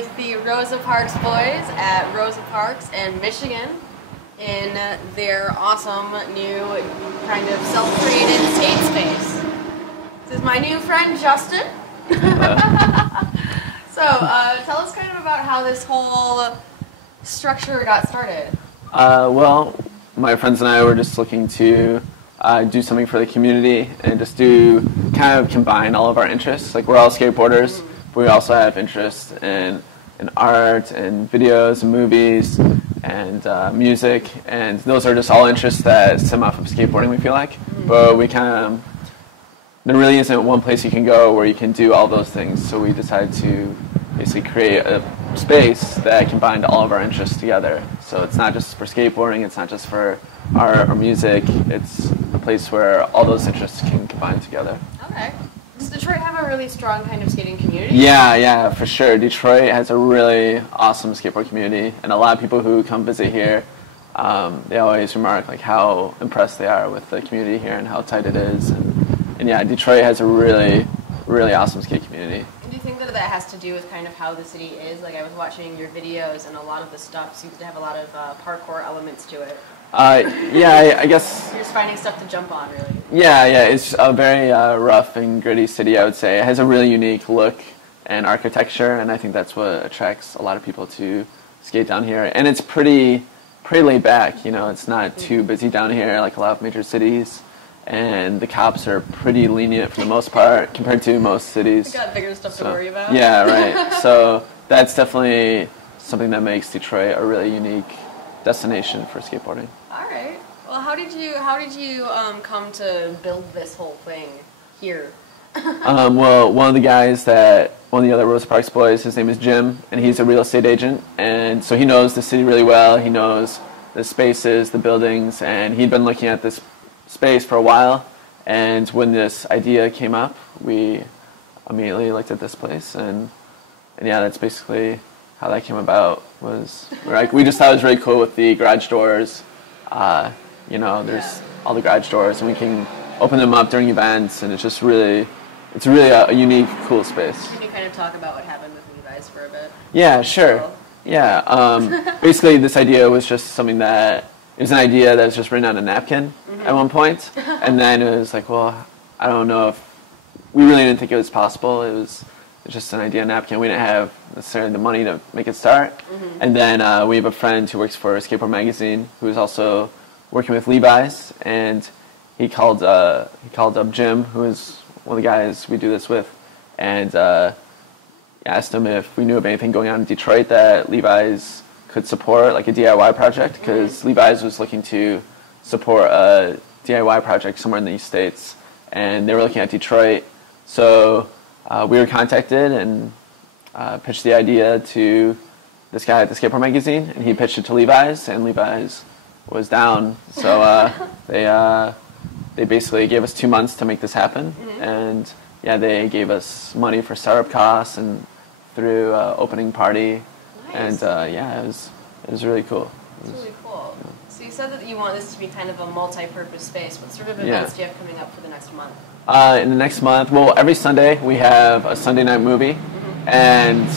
with the Rosa Parks Boys at Rosa Parks in Michigan in their awesome new kind of self-created skate space. This is my new friend Justin. So tell us kind of about how this whole structure got started. Well, my friends and I were just looking to do something for the community and just do kind of combine all of our interests. Like, we're all skateboarders, but we also have interest in art and videos and movies and music, and those are just all interests that stem off of skateboarding, we feel like. But we kind of, there really isn't one place you can go where you can do all those things, so we decided to basically create a space that combined all of our interests together. So it's not just for skateboarding, it's not just for art or music, it's a place where all those interests can combine together. Okay. Does Detroit have a really strong kind of skating community? Yeah, for sure. Detroit has a really awesome skateboard community, and a lot of people who come visit here, they always remark like how impressed they are with the community here and how tight it is. And yeah, Detroit has a really awesome skate community. Do you think that that has to do with kind of how the city is? Like, I was watching your videos, and a lot of the stuff seems to have a lot of parkour elements to it. Yeah, I guess... You're just finding stuff to jump on, really. Yeah, it's a very rough and gritty city, I would say. It has a really unique look and architecture, and I think that's what attracts a lot of people to skate down here. And it's pretty laid back, you know, it's not too busy down here like a lot of major cities. And the cops are pretty lenient for the most part compared to most cities. You got bigger stuff to worry about. Yeah, right. So that's definitely something that makes Detroit a really unique destination for skateboarding. All right. Well, how did you come to build this whole thing here? Well, one of the other Rosa Parks Boys, his name is Jim, and he's a real estate agent, and so he knows the city really well. He knows the spaces, the buildings, and he'd been looking at this space for a while, and when this idea came up, we immediately looked at this place, and yeah, that's basically how that came about. We just thought it was really cool with the garage doors. You know, there's all the garage doors, and we can open them up during events, and it's really a unique, cool space. Can you kind of talk about what happened with Levi's for a bit? Yeah, sure. Cool. Yeah, basically this idea was just something that, it was an idea that was just written on a napkin at one point, and then it was like, well, I don't know if, we really didn't think it was possible. It was just an idea on a napkin. We didn't have necessarily the money to make it start. And then we have a friend who works for Skateboard magazine who is also working with Levi's, and he called up Jim, who is one of the guys we do this with, and asked him if we knew of anything going on in Detroit that Levi's could support, like a DIY project, because Levi's was looking to support a DIY project somewhere in the East States, and they were looking at Detroit. So we were contacted and pitched the idea to this guy at the Skateboard magazine, and he pitched it to Levi's, and Levi's was down. So they basically gave us 2 months to make this happen, and yeah, they gave us money for startup costs and through opening party. Nice. And yeah, it was really cool. It's really cool. Yeah. So you said that you want this to be kind of a multi-purpose space. What sort of events do you have coming up for the next month? In the next month, well, every Sunday we have a Sunday night movie, and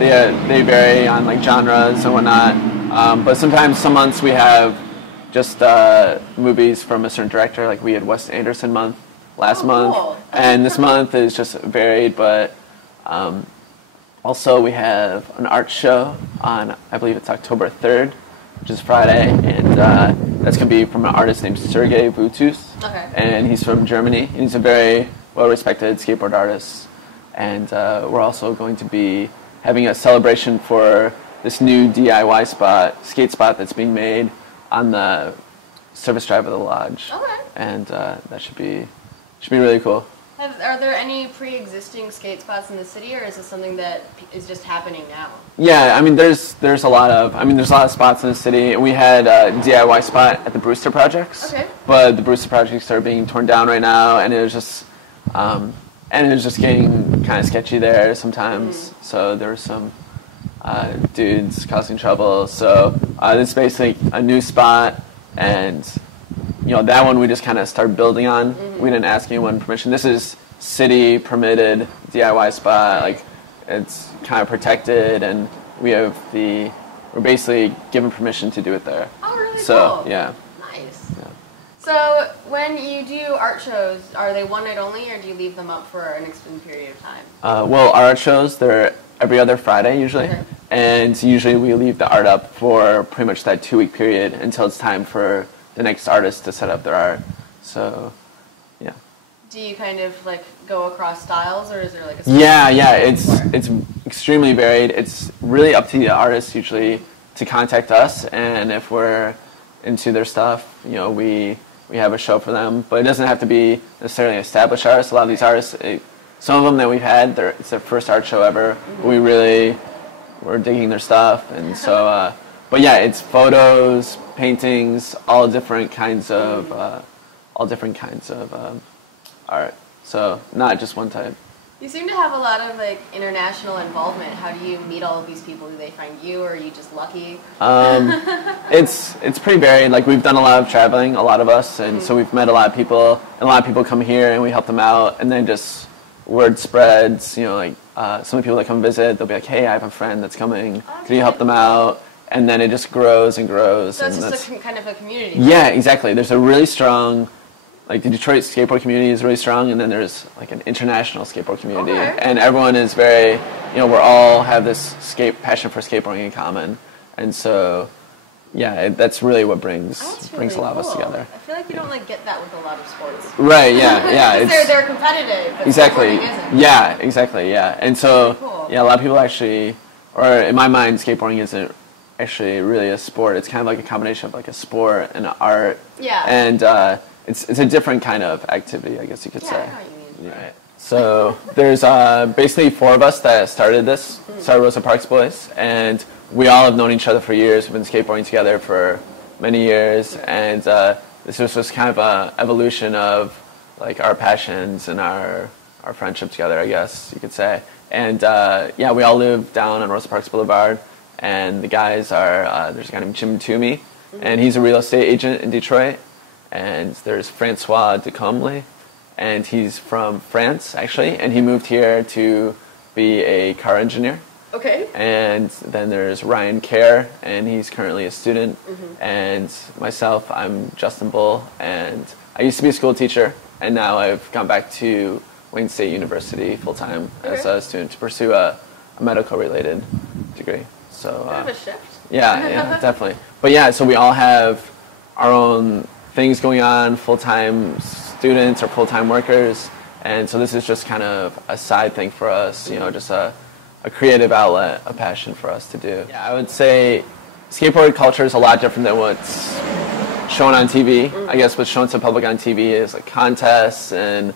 they vary on like genres and whatnot. But sometimes, some months we have just movies from a certain director. Like we had Wes Anderson month last month, cool. And this month is just varied. But also we have an art show on, I believe it's October 3rd, which is Friday, and that's going to be from an artist named Sergei Vutus. Okay. And he's from Germany, and he's a very well-respected skateboard artist. And we're also going to be having a celebration for this new DIY skate spot that's being made on the service drive of the lodge. Okay. And that should be really cool. Are there any pre-existing skate spots in the city, or is this something that is just happening now? Yeah, I mean, there's a lot of spots in the city. We had a DIY spot at the Brewster Projects, but the Brewster Projects are being torn down right now, and it was just getting kind of sketchy there sometimes. So there were some dudes causing trouble. So this is basically a new spot, and you know, that one we just kind of started building on. We didn't ask anyone permission. This is city permitted DIY spot. Like it's kind of protected, and we're basically given permission to do it there. Oh, really? So, cool. yeah. Nice. Yeah. So when you do art shows, are they one night only, or do you leave them up for an extended period of time? Well, our art shows, they're every other Friday usually, Okay. and usually we leave the art up for pretty much that 2-week period until it's time for the next artist to set up their art. So, yeah. Do you kind of like go across styles, or is there like a Yeah, it's extremely varied. It's really up to the artist usually to contact us, and if we're into their stuff, we have a show for them. But it doesn't have to be necessarily established artists. A lot of these artists, some of them that we've had, it's their first art show ever. Mm-hmm. We're digging their stuff, and so. But yeah, it's photos, paintings, all different kinds of art. So not just one type. You seem to have a lot of like international involvement. How do you meet all of these people? Do they find you, or are you just lucky? It's pretty varied. Like, we've done a lot of traveling, a lot of us, and so we've met a lot of people. And a lot of people come here, and we help them out, and then just word spreads. Some of the people that come visit, they'll be like, "Hey, I have a friend that's coming. Can you help them out?" And then it just grows and grows. So it's and just kind of a community. Yeah, exactly. There's a really strong. Like, the Detroit skateboard community is really strong, and then there's like an international skateboard community, and everyone is very, we all have this passion for skateboarding in common, and so, yeah, that's really what brings really a lot of us together. I feel like you don't get that with a lot of sports. Right? Yeah. they're competitive. But exactly. Isn't. Yeah. Exactly. Yeah. And so, cool. yeah, a lot of people actually, or in my mind, skateboarding isn't actually really a sport. It's kind of like a combination of like a sport and an art. Yeah. And it's a different kind of activity, I guess you could say. I know what you mean. Right. So there's basically 4 of us that started Rosa Parks Boys, and we all have known each other for years. We've been skateboarding together for many years, and this was just kind of an evolution of like our passions and our friendship together, I guess you could say. And yeah, we all live down on Rosa Parks Boulevard, and the guys are there's a guy named Jim Toomey, and he's a real estate agent in Detroit. And there's Francois Decomble, and he's from France, actually, and he moved here to be a car engineer. Okay. And then there's Ryan Kerr, and he's currently a student. And myself, I'm Justin Bull, and I used to be a school teacher, and now I've gone back to Wayne State University full-time as a student to pursue a medical-related degree. So, bit of a shift. Yeah, definitely. But yeah, so we all have our own things going on, full-time students or full-time workers, and so this is just kind of a side thing for us, just a creative outlet, a passion for us to do. Yeah, I would say skateboard culture is a lot different than what's shown on TV. I guess what's shown to the public on TV is like contests and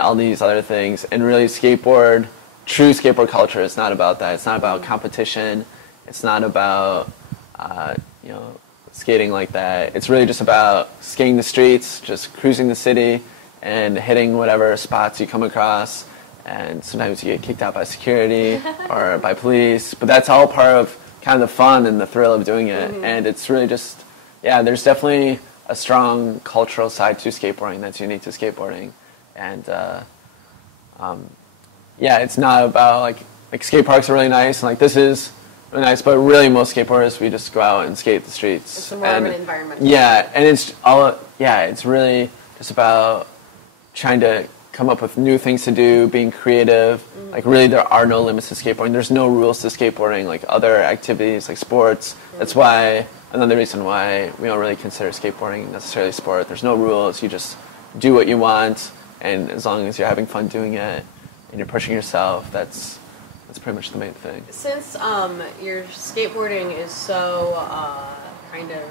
all these other things, and really true skateboard culture is not about that. It's not about competition. It's not about, skating like that. It's really just about skating the streets, just cruising the city, and hitting whatever spots you come across. And sometimes you get kicked out by security or by police, but that's all part of kind of the fun and the thrill of doing it. And it's really just, there's definitely a strong cultural side to skateboarding that's unique to skateboarding. And it's not about like skate parks are really nice, and like this is really nice, but really most skateboarders, we just go out and skate the streets. It's more of an environment. Yeah, and it's really just about trying to come up with new things to do, being creative. Like, really, there are no limits to skateboarding. There's no rules to skateboarding, like other activities, like sports. That's why, another reason why we don't really consider skateboarding necessarily a sport. There's no rules. You just do what you want, and as long as you're having fun doing it and you're pushing yourself, that's pretty much the main thing. Since your skateboarding is so kind of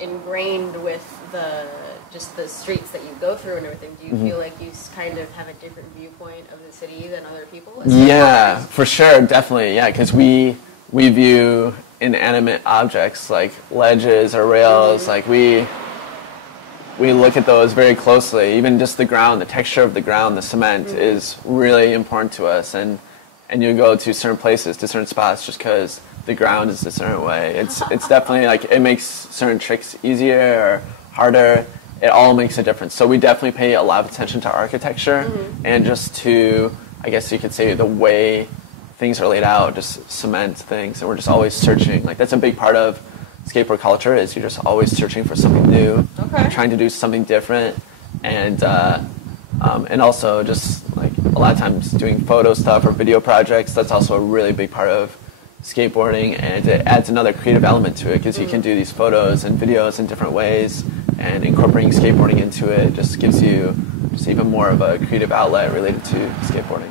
ingrained with the streets that you go through and everything, do you feel like you kind of have a different viewpoint of the city than other people? Yeah, for sure, definitely. Yeah, because we view inanimate objects like ledges or rails, like we look at those very closely. Even just the ground, the texture of the ground, the cement is really important to us. And you go to certain places, to certain spots, just because the ground is a certain way. It's definitely like it makes certain tricks easier or harder. It all makes a difference. So we definitely pay a lot of attention to architecture and just to, I guess you could say, the way things are laid out, just cement things, and we're just always searching. Like that's a big part of skateboard culture is you're just always searching for something new, trying to do something different, and also just like a lot of times doing photo stuff or video projects. That's also a really big part of skateboarding, and it adds another creative element to it because you can do these photos and videos in different ways, and incorporating skateboarding into it just gives you just even more of a creative outlet related to skateboarding.